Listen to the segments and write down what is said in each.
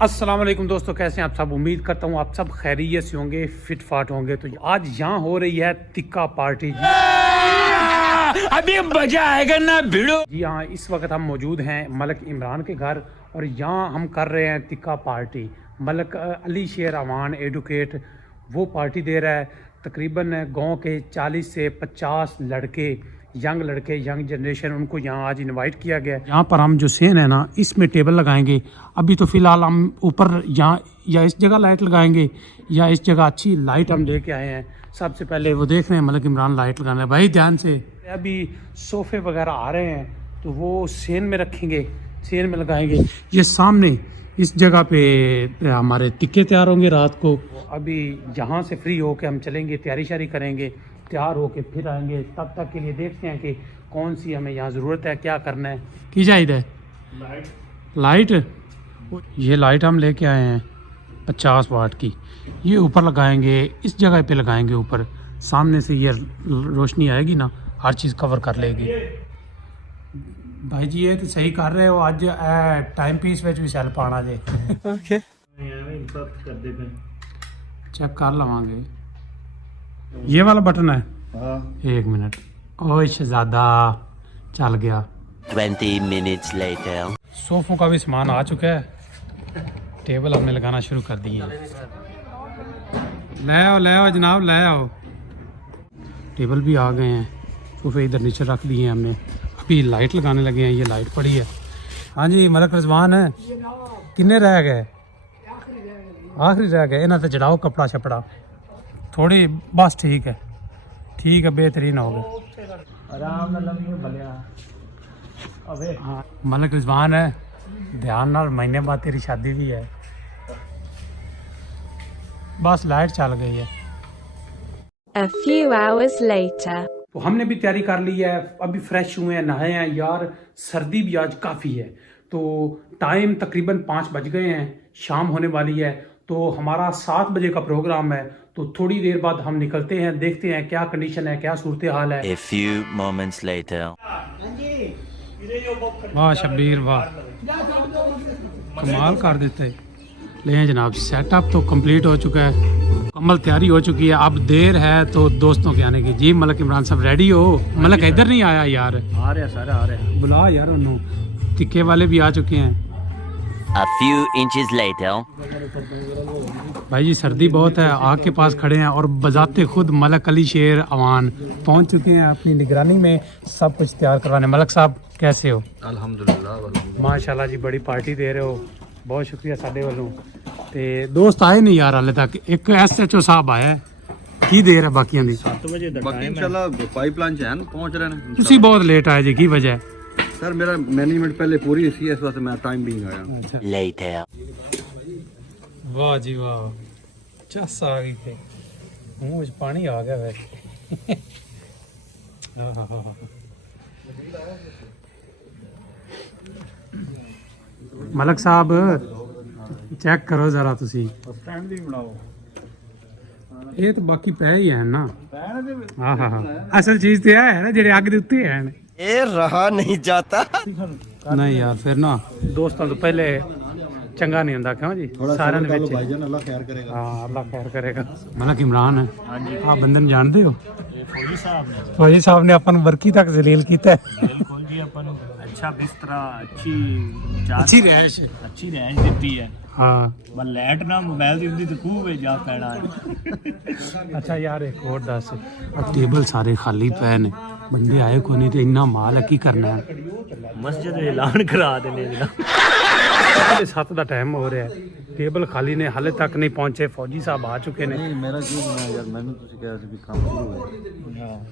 अस्सलाम वालेकुम दोस्तों, कैसे हैं आप सब। उम्मीद करता हूँ आप सब खैरियत से होंगे, फिट फाट होंगे। तो आज यहाँ हो रही है टिक्का पार्टी। अभी मजा आएगा ना भिड़ो। जी हाँ, इस वक्त हम मौजूद हैं मलक इमरान के घर और यहाँ हम कर रहे हैं टिक्का पार्टी। मलक अली शेर अवान एडवोकेट वो पार्टी दे रहा है। तकरीबन गांव के 40 से 50 लड़के, यंग लड़के, यंग जनरेशन, उनको यहाँ आज इनवाइट किया गया है। यहाँ पर हम जो सेन है ना, इसमें टेबल लगाएंगे। अभी तो फ़िलहाल हम ऊपर यहाँ या इस जगह लाइट लगाएंगे या इस जगह अच्छी लाइट हम लेके आए हैं। सबसे पहले वो देख रहे हैं मलक इमरान लाइट लगाना है। भाई ध्यान से, अभी सोफ़े वगैरह आ रहे हैं तो वो सेन में रखेंगे, सेन में लगाएंगे। ये सामने इस जगह पे हमारे टिक्के तैयार होंगे रात को। अभी यहाँ से फ्री होके हम चलेंगे, तैयारी शारी करेंगे, तैयार होके फिर आएंगे। तब तक के लिए देखते हैं कि कौन सी हमें यहाँ ज़रूरत है, क्या करना है। की चाहिए लाइट। ये लाइट हम लेके आए हैं 50 वाट की। ये ऊपर लगाएंगे, इस जगह पे लगाएंगे ऊपर। सामने से ये रोशनी आएगी ना, हर चीज़ कवर कर लेगी। भाई जी ये तो सही कर रहे हो। आज टाइम पीस में भी सेल पाना जे ओके चेक कर लवांगे। ये वाला बटन है। एक मिनट। ओए शहजादा चल गया। 20 minutes later। सोफों का भी सामान आ चुका है। टेबल हमने लगाना शुरू कर दिए। ले आओ जनाब, ले आओ। टेबल भी आ गए हैं। सोफे इधर नीचे रख दिए हैं हमने। अभी लाइट लगाने लगे हैं। ये लाइट पड़ी है। हाँ जी मलक रिजवान है। किन्ने रह गए? आखिरी रह गए। इन्हें तो चढ़ाओ कपड़ा छपड़ा थोड़ी, बस ठीक है, ठीक है, बेहतरीन हो गए। हाँ मलक रिजवान है। ध्यान नाल, महीने बाद तेरी शादी भी है। बस लाइट चल गई है। A few hours later. तो हमने भी तैयारी कर ली है। अभी फ्रेश हुए हैं, नहाए हैं। यार सर्दी भी आज काफ़ी है। तो टाइम तकरीबन 5 बज गए हैं, शाम होने वाली है। तो हमारा 7 बजे का प्रोग्राम है। तो थोड़ी देर बाद हम निकलते हैं, देखते हैं क्या कंडीशन है, क्या सूरत हाल है। A few moments later। वाह शब्बीर वाह, कमाल कर देते। ले जनाब, सेटअप तो कंप्लीट हो चुका है, मुकम्मल तैयारी हो चुकी है। अब देर है तो दोस्तों के आने की। जी मलक इमरान साहब रेडी हो? मलक इधर नहीं आया यार। आ रहे हैं सारे, आ रहे हैं। बुला यार उन्होंने। टिक्के वाले भी आ चुके हैं। A few inches later। भाई जी सर्दी बहुत है, आग के पास खड़े हैं और बजाते खुद मलक अली शेर अवान पहुंच चुके हैं अपनी निगरानी में सब कुछ तैयार करवाने। मलक साहब कैसे हो? अल्हम्दुलिल्लाह। माशाल्लाह जी, बड़ी पार्टी दे रहे हो, बहुत शुक्रिया साडे वालों। ते दोस्त आए नहीं यार हाले तक। एक SHO साहब आया है। की देर है बाकियां दी? 7 वजे तक बाकी इंशाल्लाह पाइपलाइन च हैं, पहुंच रहे हैं। तुसी बहुत लेट आए जी, की वजह है? सर मेरा मैनेजमेंट पहले पूरी थी, इस वास्ते मैं टाइम भी आया। अच्छा Later। वाह जी वाह, चस आ गई थे, मुंह में पानी आ गया वैसे। मलक साहब चेक करो जरा तुसी। स्टैंड भी बनाओ। ये तो बाकी पै ही है ना। हाँ हाँ हाँ, असल चीज तो है ना जेडे अग दे उत्ते है। ये रहा नहीं जाता। नहीं यार फिर ना दोस्तों तो पहले चंगा नहीं होता, क्यों जी? सारे ने विच भाईजान अल्लाह खैर करेगा। हाँ अल्लाह खैर करेगा। मलक इमरान है। आप बंदन जानते हो? फौजी साहब ने अपन वर्की तक जलील किया है। बिल्कुल जी, अपन अच्छा बिस्तरा, अच्छी रैश। अच्छी रैंज दिती है। हाँ बस लाइट ना मोबाइल दी हुंदी तो खूह में जा पैना है। अच्छा यार एक और दस, अब टेबल सारे खाली पे ने, बंदे आए को नहीं, तो इन्ना माल है की करना है। मस्जिद ऐलान करा देने दा। 7 का टाइम हो रहा है, टेबल खाली ने, हाले तक नहीं पहुंचे। फौजी साहब आ चुके ने। नहीं मेरा क्यों बनाया यार, मैंने तुझे कहा था भी काम शुरू हो।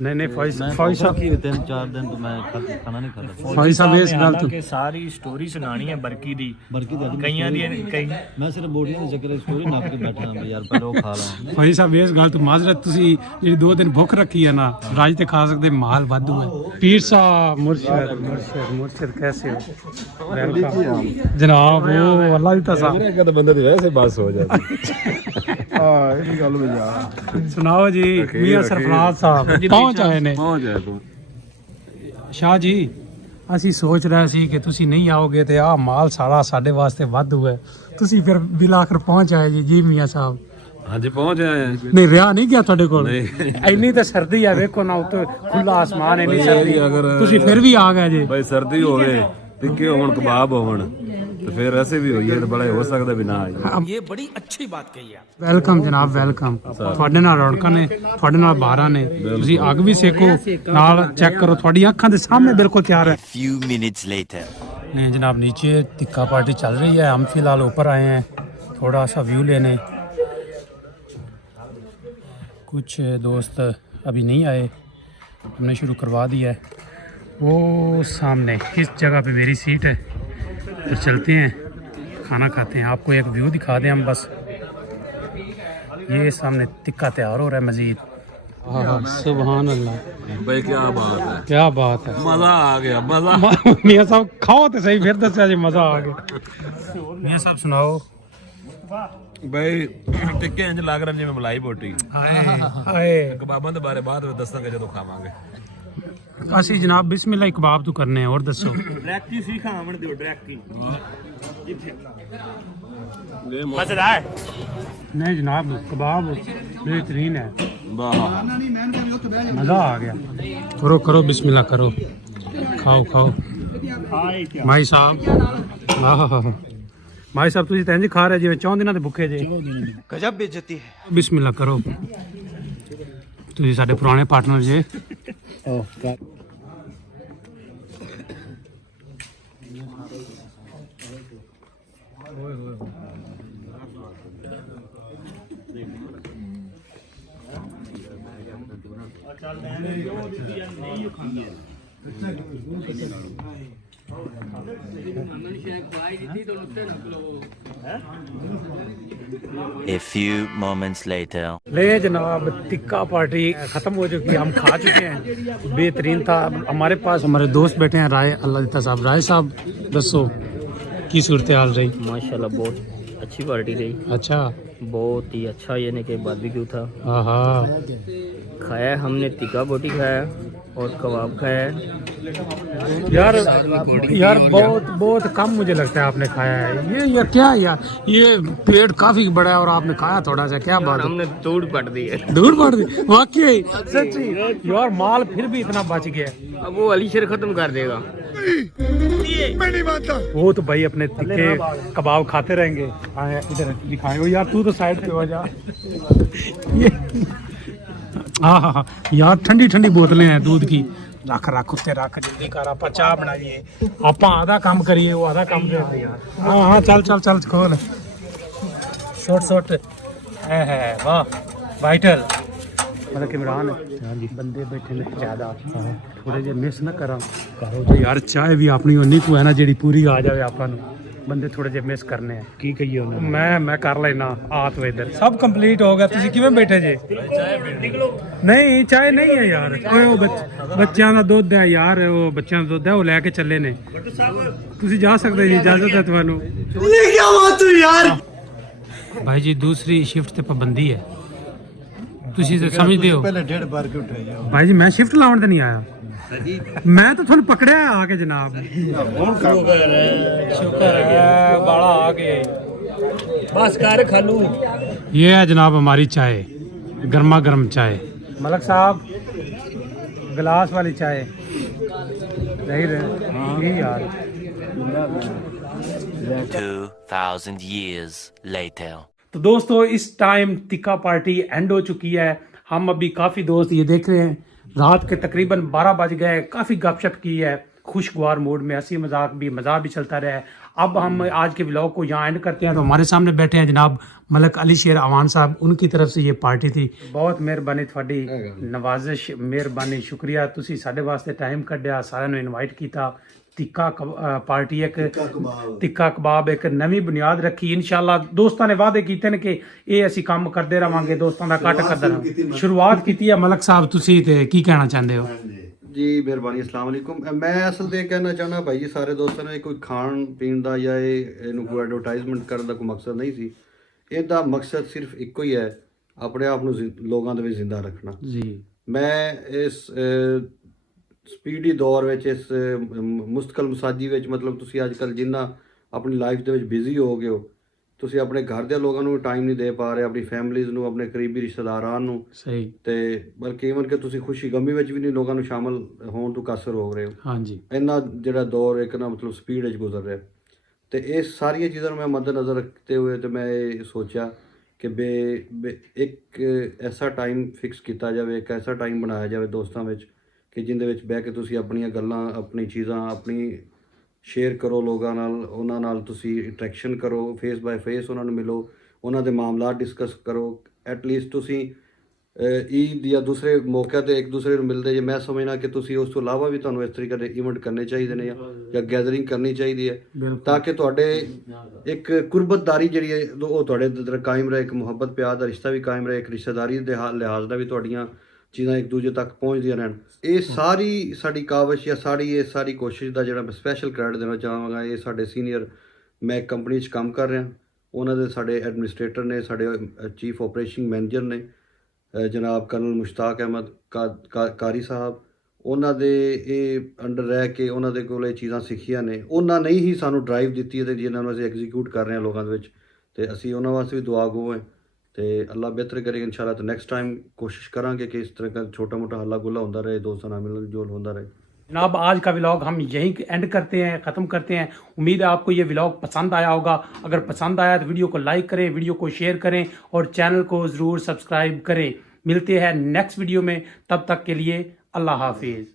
नहीं फौजी साहब की 3-4 दिन तो मैं खाना नहीं खाता। फौजी साहब इस गल तो कि सारी स्टोरी सुनानी है बरकी दी। बल्कि कईयां दी कई मैं सिर्फ बोटियां दी चक्कर स्टोरी नाप के बैठा हां यार, पर वो खा रहा फौजी साहब इस गल तो माजरत, तुसी ਜਿਹੜੀ 2 दिन भुख रखी है ना, राज ते खा सकते, माल वाधू है। पीर साहब मुर्शिद कैसे हो? वेलकम जनाब। वो अल्लाह दी तसा कहता बंदा तो वैसे बस हो जाती। हां ये गल में यार सुनाओ जी। मियां सरफराज साहब पहुंच आए ने। पहुंच जाए तू शाह जी ਅਸੀਂ ਸੋਚ ਰਹੇ ਸੀ ਕਿ ਤੁਸੀਂ ਨਹੀਂ ਆਓਗੇ ਤੇ ਆਹ ਮਾਲ ਸਾਰਾ ਸਾਡੇ ਵਾਸਤੇ ਵਾਧੂ ਹੈ। ਤੁਸੀਂ ਫਿਰ ਬਿਲ ਆਖਰ ਪਹੁੰਚ ਆਏ ਜੀ ਮੀਆਂ ਸਾਹਿਬ। ਹਾਂਜੀ ਪਹੁੰਚ ਆਏ ਆ। ਨਹੀਂ ਰਿਹਾ ਨਹੀਂ ਗਿਆ ਤੁਹਾਡੇ ਕੋਲ? ਇੰਨੀ ਤਾਂ ਸਰਦੀ ਆ, ਵੇਖੋ ਨਾ ਉੱਤੇ ਖੁੱਲਾ ਆਸਮਾਨ, ਇੰਨੀ ਸਰਦੀ, ਤੁਸੀਂ ਫਿਰ ਵੀ ਆ ਗਏ ਜੀ। ਬਈ ਸਰਦੀ ਹੋਵੇ, ਟਿੱਕੇ ਹੋਣ, ਕਬਾਬ ਹੋਣ, ਤੇ ਫਿਰ ਅਸੀਂ ਵੀ ਹੋਈਏ, ਤੇ ਬੜਾ ਹੋ ਸਕਦਾ ਵੀ ਨਾ ਆਈਏ। ਇਹ ਬੜੀ ਅੱਛੀ ਬਾਤ ਕਹੀ ਆ। ਵੈਲਕਮ ਜਨਾਬ, ਵੈਲਕਮ। ਤੁਹਾਡੇ ਨਾਲ ਰੌਣਕਾਂ ਨੇ, ਤੁਹਾਡੇ ਨਾਲ ਬਾਰਾਂ ਨੇ, ਤੁਸੀਂ ਅੱਗ ਵੀ ਸੇਕੋ, ਨਾਲ ਚੈੱਕ ਕਰੋ, ਤੁਹਾਡੀ ਅੱਖਾਂ ਦੇ ਸਾਹਮਣੇ ਬਿਲकुल तैयार है। Few minutes later. नहीं जनाब, नीचे टिक्का पार्टी चल रही है, हम फिलहाल ऊपर आए हैं थोड़ा सा व्यू लेने। कुछ दोस्त अभी नहीं आए, हमने शुरू करवा दिया है। वो सामने किस जगह पे मेरी सीट है, तो चलते हैं, खाना खाते हैं, आपको एक व्यू दिखा दें हम बस। ये सामने टिक्का तैयार हो रहा है मज़ीद। सुभान अल्लाह, ਬਈ ਕੀ ਬਾਤ ਹੈ, क्या बात है। ਮਜ਼ਾ ਆ ਗਿਆ, ਮਜ਼ਾ। मियाँ साहब खाओ तो सही, फिर दस जी मज़ा आ गया। मियाँ साहब सुनाओ। ਬਈ ਟਿੱਕੇ ਇੰਜ ਲੱਗ ਰਹੇ ਜਿਵੇਂ ਮਲਾਈ ਬੋਟੀ। हाय ਕਬਾਬਾਂ ਦੇ ਬਾਰੇ ਬਾਅਦ ਵਿੱਚ ਦੱਸਾਂਗੇ ਜਦੋਂ ਖਾਵਾਂਗੇ। ਅਸੀਂ ਜਨਾਬ ਬਿਸਮਿਲ੍ਲਾ ਕਬਾਬ ਤੋਂ ਕਰਨੇ ਆ, ਹੋਰ ਦੱਸੋ। ਡਾਇਰੈਕਟ ਸੀ ਖਾਵਣ ਦਿਓ, ਡਾਇਰੈਕਟ ਜਿੱਥੇ मज़ेदार। नहीं जनाब, कबाब बेहतरीन है, ਵਾਹ, मज़ा आ गया। करो करो बिस्मिल्लाह करो, खाओ खाओ। ਹਾਏ ਕੀ माई साहब, आह माई साहब तुझे तंज खा रहे जिवें 4 दिनों ਦੇ ਭੁੱਖੇ ਜੇ। गजब बेइज्जती है। बिस्मिल्लाह करो, ਤੁਸੀਂ ਸਾਡੇ ਪੁਰਾਣੇ ਪਾਰਟਨਰ ਜੇ। A few moments later. ले जनाब, टिक्का पार्टी ख़त्म हो चुकी है, हम खा चुके हैं, बेहतरीन था। हमारे पास हमारे दोस्त बैठे हैं, राय अल्लाह दिता साहब। राय साहब दसो की सूरत हाल रही? माशाल्लाह बहुत अच्छी पार्टी रही, अच्छा, बहुत ही अच्छा, यानी कि बारबेक्यू था। आहा, खाया हमने टिक्का बोटी खाया और कबाब खाया है। यार यार बहुत बहुत कम मुझे लगता है आपने खाया है। ये क्या यार, ये प्लेट काफी बड़ा है और आपने खाया थोड़ा सा, क्या बात है? हमने दूध पट दी है। दूर पड़ दी वाकई, सच्ची यार, माल फिर भी इतना बच गया। अब वो अलीशर खत्म कर देगा। वो तो भाई अपने तिक्के कबाब खाते रहेंगे। आए इधर दिखाए, यार तू तो साइड पे हो जा। ये हाँ, यार ठंडी ठंडी बोतलें हैं दूध की, रख रख उत्ते रख, जल्दी कर, आप चाह बनाइए, आप आधा काम करिए, वो आधा काम कर यार। हाँ हाँ, चल चल चल खोल, शॉर्ट शॉर्ट है वाह, वाइटल। मतलब इमरान बंदे बैठे ने ज़्यादा, थोड़े जे मिस ना करो तो यार, चाय भी अपनी उन्नी को है ना जी पूरी आ जाए, अपन बंदे थोड़े जे मिस करने हैं। की कहिए मैं कर लेना आ तो इधर सब कंप्लीट हो गया। तुसी किवें बैठे जे? नहीं चाय नहीं है यार, वो बच्चों का दुध है यार, वो बच्चों का दुध है, वो लैके चले ने। तुसी जा सकते जी, इजाजत है तुहानू। ये क्या बात हुई यार? भाई जी दूसरी शिफ्ट ते पाबंदी है, तुसी तो समझदे हो। पहले 1.5 बार क्यों उठाया? भाई जी मैं शिफ्ट लाउण ते नहीं आया, मैं तो थोड़ा पकड़िया आके जनाब। शुक्र है बाड़ा आ गए। बस कर खालू। ये है जनाब हमारी चाय, गर्मा गर्म चाय। मलक साहब गिलास वाली चाय नहीं रहे यार। 2000 years later. तो दोस्तों इस टाइम टिक्का पार्टी एंड हो चुकी है। हम अभी काफ़ी दोस्त ये देख रहे हैं, रात के तकरीबन 12 बज गए, काफ़ी गपशप की है, खुशगवार मूड में, हंसी मजाक भी चलता रहा है। अब हम आज के व्लॉग को यहाँ एंड करते हैं। तो हमारे सामने बैठे हैं जनाब मलक अली शेर अवान साहब, उनकी तरफ से ये पार्टी थी। बहुत मेहरबानी थोड़ी नवाजिश, मेहरबानी, शुक्रिया, तुसी साडे वास्ते टाइम कढ़िया, साਰਿਆਂ ਨੂੰ इनवाइट किया। टिक्का पार्टी एक टिक्का कबाब एक नवी बुनियाद रखी। इंशाल्लाह दोस्तों ने वादे कीते ने कि ये असी काम करते रहांगे, दोस्तों का कट करते रहांगे। शुरुआत की है मलक साहब, तुसी ते की कहना चाहते हो? जी मेहरबानी, अस्सलाम वालेकुम। मैं असल ते कहना चाहना भाई जी सारे दोस्तों ने कोई खाण पीण ਦਾ ਜਾਂ ਇਹਨੂੰ ਕੋਈ ਐਡਵਰਟਾਈਜ਼ਮੈਂਟ ਕਰਨ ਦਾ ਕੋਈ ਮਕਸਦ ਨਹੀਂ ਸੀ। ਇਹਦਾ ਮਕਸਦ ਸਿਰਫ ਇੱਕੋ ਹੀ ਹੈ, ਆਪਣੇ ਆਪ ਨੂੰ ਲੋਕਾਂ ਦੇ ਵਿੱਚ ਜ਼ਿੰਦਾ ਰੱਖਣਾ ਜੀ। ਮੈਂ ਇਸ ਸਪੀਡੀ ਦੌਰ ਵਿੱਚ, ਇਸ ਮੁਸਤਕਲ ਮਸਾਜੀ ਵਿੱਚ, ਮਤਲਬ ਤੁਸੀਂ ਅੱਜ ਕੱਲ੍ਹ ਜਿੰਨਾ ਆਪਣੀ ਲਾਈਫ ਦੇ ਵਿੱਚ ਬਿਜ਼ੀ ਹੋ ਗਏ ਹੋ, ਤੁਸੀਂ ਆਪਣੇ ਘਰ ਦੇ ਲੋਕਾਂ ਨੂੰ ਟਾਈਮ ਨਹੀਂ ਦੇ ਪਾ ਰਹੇ, ਆਪਣੀ ਫੈਮਿਲੀਜ਼ ਨੂੰ, ਆਪਣੇ ਕਰੀਬੀ ਰਿਸ਼ਤੇਦਾਰਾਂ ਨੂੰ, ਸਹੀ ਤੇ ਬਲਕਿ ਈਵਨ ਕਿ ਤੁਸੀਂ ਖੁਸ਼ੀ ਗਮੀ ਵਿੱਚ ਵੀ ਨਹੀਂ ਲੋਕਾਂ ਨੂੰ ਸ਼ਾਮਲ ਹੋਣ ਤੋਂ ਕਾਸਰ ਹੋ ਰਹੇ ਹੋ। ਹਾਂਜੀ ਇੰਨਾ ਜਿਹੜਾ ਦੌਰ ਇੱਕ ਨਾ ਮਤਲਬ ਸਪੀਡ ਵਿੱਚ ਗੁਜ਼ਰ ਰਿਹਾ, ਤੇ ਇਹ ਸਾਰੀਆਂ ਚੀਜ਼ਾਂ ਨੂੰ ਮੈਂ ਮੱਦੇਨਜ਼ਰ ਰੱਖਦੇ ਹੋਏ ਤੇ ਮੈਂ ਇਹ ਸੋਚਿਆ ਕਿ ਇੱਕ ਐਸਾ ਟਾਈਮ ਫਿਕਸ ਕੀਤਾ ਜਾਵੇ, ਇੱਕ ਐਸਾ ਟਾਈਮ ਬਣਾਇਆ ਜਾਵੇ ਦੋਸਤਾਂ ਵਿੱਚ ਕਿ ਜਿੰਦੇ ਵਿੱਚ ਬਹਿ ਕੇ ਤੁਸੀਂ ਆਪਣੀਆਂ ਗੱਲਾਂ, ਆਪਣੀ ਚੀਜ਼ਾਂ ਆਪਣੀ ਸ਼ੇਅਰ ਕਰੋ ਲੋਕਾਂ ਨਾਲ, ਉਹਨਾਂ ਨਾਲ ਤੁਸੀਂ ਇੰਟਰੈਕਸ਼ਨ ਕਰੋ, ਫੇਸ ਬਾਏ ਫੇਸ ਉਹਨਾਂ ਨੂੰ ਮਿਲੋ, ਉਹਨਾਂ ਦੇ ਮਾਮਲਾ ਡਿਸਕਸ ਕਰੋ। ਐਟਲੀਸਟ ਤੁਸੀਂ ਈਦ ਜਾਂ ਦੂਸਰੇ ਮੌਕਿਆਂ 'ਤੇ ਇੱਕ ਦੂਸਰੇ ਨੂੰ ਮਿਲਦੇ ਜੇ, ਮੈਂ ਸਮਝਣਾ ਕਿ ਤੁਸੀਂ ਉਸ ਤੋਂ ਇਲਾਵਾ ਵੀ ਤੁਹਾਨੂੰ ਇਸ ਤਰੀਕੇ ਦੇ ਇਵੈਂਟ ਕਰਨੇ ਚਾਹੀਦੇ ਨੇ ਜਾਂ ਗੈਦਰਿੰਗ ਕਰਨੀ ਚਾਹੀਦੀ ਹੈ, ਤਾਂ ਕਿ ਤੁਹਾਡੇ ਇੱਕ ਕੁਰਬਤਦਾਰੀ ਜਿਹੜੀ ਹੈ ਉਹ ਤੁਹਾਡੇ ਅੰਦਰ ਕਾਇਮ ਰਹੇ, ਇੱਕ ਮੁਹੱਬਤ ਪਿਆਰ ਦਾ ਰਿਸ਼ਤਾ ਵੀ ਕਾਇਮ ਰਹੇ, ਇੱਕ ਰਿਸ਼ਤੇਦਾਰੀ ਦੇ ਲਿਹਾਜ਼ ਦਾ ਵੀ ਤੁਹਾਡੀਆਂ ਚੀਜ਼ਾਂ ਇੱਕ ਦੂਜੇ ਤੱਕ ਪਹੁੰਚਦੀਆਂ ਰਹਿਣ। ਇਹ ਸਾਰੀ ਸਾਡੀ ਕਾਵਿਸ਼ ਜਾਂ ਸਾਰੀ ਕੋਸ਼ਿਸ਼ ਦਾ ਜਿਹੜਾ ਮੈਂ ਸਪੈਸ਼ਲ ਕ੍ਰੈਡਿਟ ਦੇਣਾ ਚਾਹਾਂਗਾ, ਇਹ ਸਾਡੇ ਸੀਨੀਅਰ, ਮੈਂ ਕੰਪਨੀ 'ਚ ਕੰਮ ਕਰ ਰਿਹਾ, ਉਹਨਾਂ ਦੇ ਸਾਡੇ ਐਡਮਿਨਿਸਟ੍ਰੇਟਰ ਨੇ, ਸਾਡੇ ਚੀਫ ਆਪਰੇਸ਼ਨ ਮੈਨੇਜਰ ਨੇ ਜਨਾਬ ਕਰਨਲ ਮੁਸ਼ਤਾਕ ਅਹਿਮਦ ਕਾਰੀ ਸਾਹਿਬ, ਉਹਨਾਂ ਦੇ ਇਹ ਅੰਡਰ ਰਹਿ ਕੇ ਉਹਨਾਂ ਦੇ ਕੋਲ ਇਹ ਚੀਜ਼ਾਂ ਸਿੱਖੀਆਂ ਨੇ, ਉਹਨਾਂ ਨੇ ਹੀ ਸਾਨੂੰ ਡਰਾਈਵ ਦਿੱਤੀ ਹੈ ਤੇ ਜਿਨ੍ਹਾਂ ਨੂੰ ਅਸੀਂ ਐਗਜ਼ੀਕਿਊਟ ਕਰ ਰਹੇ ਹਾਂ ਲੋਕਾਂ ਦੇ ਵਿੱਚ, ਤੇ ਅਸੀਂ ਉਹਨਾਂ ਵਾਸਤੇ ਵੀ ਦੁਆ ਗੋ ਹੈ ਤੇ ਅੱਲਾ ਬਿਹਤਰ ਕਰੇਗਾ इंशाल्लाह। तो नेक्स्ट टाइम कोशिश करांगे कि इस तरह का छोटा मोटा हल्ला गुल्ला होता रहे, दोस्तों ना मिलन जोल होता रहे। जनाब आज का व्लॉग हम यहीं एंड करते हैं, ख़त्म करते हैं। उम्मीद है आपको ये व्लॉग पसंद आया होगा। अगर पसंद आया तो वीडियो को लाइक करें, वीडियो को शेयर करें और चैनल को ज़रूर सब्सक्राइब करें। मिलते हैं नेक्स्ट वीडियो में, तब तक के लिए अल्लाह हाफिज़।